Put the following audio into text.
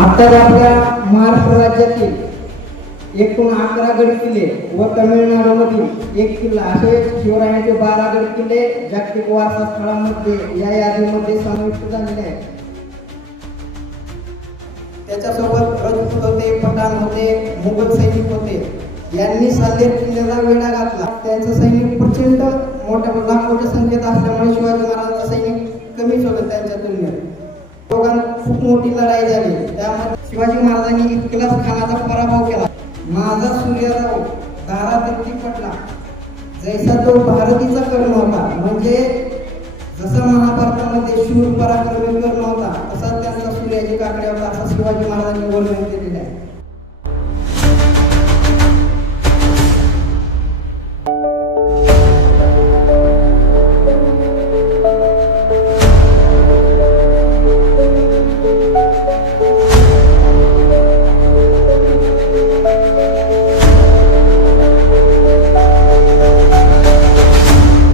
आता आपल्या महाराष्ट्र राज्यातील एकूण अकरा गड किल्ले व तमिळनाडूमधील एक किल्ला असे शिवरायांचे बारा गड किल्ले जागतिक वारसा स्थळांमध्ये या यादीमध्ये समाविष्ट झालेले आहेत. त्याच्यासोबत रजपूत होते पठाण होते मुघल सैनिक होते. यांनी साल्हेर किल्ल्याला वेढा घातला. त्यांचं सैनिक प्रचंड मोठ्या लाखोच्या संख्येत असल्यामुळे शिवाजी महाराजांचं सैनिक कमीच होतं त्यांच्या तुलनेत. खूप मोठी लढाई झाली. त्यामध्ये शिवाजी महाराजांनी इतकलाच खानाचा पराभव केला. माझा सूर्यराव दारा इतकी पडला. जैसा तो भारतीचा कर्ण होता म्हणजे जसा महाभारतामध्ये शूर पराक्रमी कर्ण होता तसा त्यांचा सूर्याची काकड्या होता असं शिवाजी महाराजांनी वर्णन आहे.